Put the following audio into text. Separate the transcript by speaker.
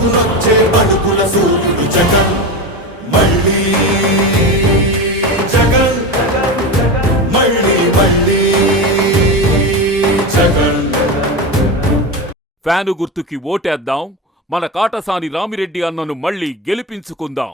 Speaker 1: పెంచుకునొచ్చే బడుకుల సూర్యుడు జగన్. మళ్ళీ జగన్. మళ్ళీ మళ్ళీ జగన్.
Speaker 2: ఫ్యాను గుర్తుకి ఓటేద్దాం. మన కాటసాని రామిరెడ్డి అన్నను మళ్ళీ గెలిపించుకుందాం.